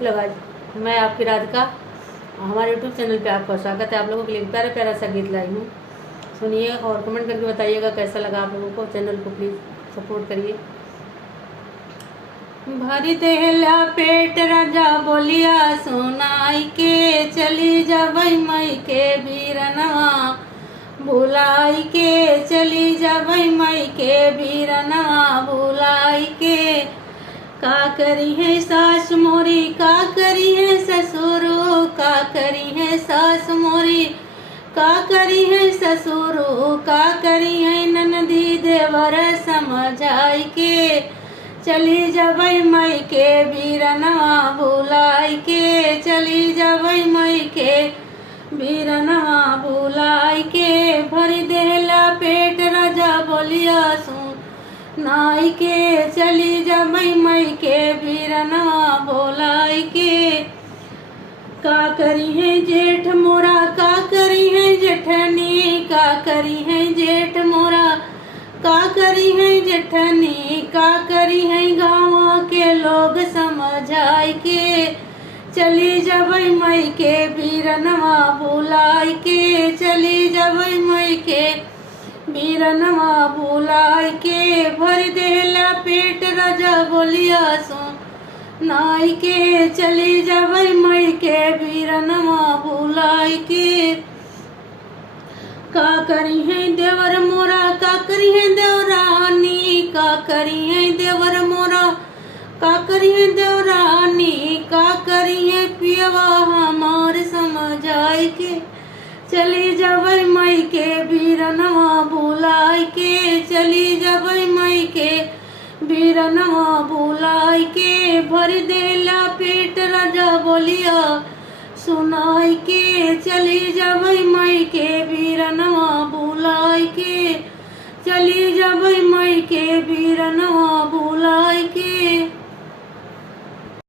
Hello guys, मैं आपकी राधिका। हमारे यूट्यूब चैनल पे आपका स्वागत है। आप लोगों के लिए प्यारा प्यारा सा गीत लाई हूँ, सुनिए और कमेंट करके बताइएगा कैसा लगा आप लोगों को। चैनल को प्लीज़ सपोर्ट करिए। भरी देहला पेट राजा बोलिया सुनाई के, चली जाबई मई के बीरनवा भुलाई के, चली जाबई मई के बीरनवा भुलाई के। का करी है सास मोरी, का करी है ससुर, का करी है सास मोरी, का करी है ससुर, का करी है ननदी देवर समझाई के। चली जाबई मई के बीरनवा भुलाई के, चली जाबई मई के बीरनवा भुलाई के। भरी देहला पेट राजा बोलिया नाई के, चली जाबई मई के बीरनवा भुलाई के। का करी है जेठ मोरा, का करी है जेठनी, का करी है जेठ मोरा, का करी है जेठनी, का करी है गाँव के लोग समझाई के। चली जाबई मई के बीरनवा भुलाई के, चली जाबई मई के बीरनवा भुलाई के। भर देहला पेट राजा बोलिया नाई के, चली जाबई मई के बीरनवा भुलाई के। का करी है देवर मोरा, का करी है देवरानी, का करी है देवर मोरा, का करी है देवरानी, का करी है पियवा हमार समझाई के। चली जाबई मई के बीरनवा भुलाई के, चली जाबई मई के बीरनवा भुलाई के। भर देला पेट राजा बोलिया सुनाई के, चली जाबई मई के बीरनवा भुलाई के, चली जाबई मई के बीरनवा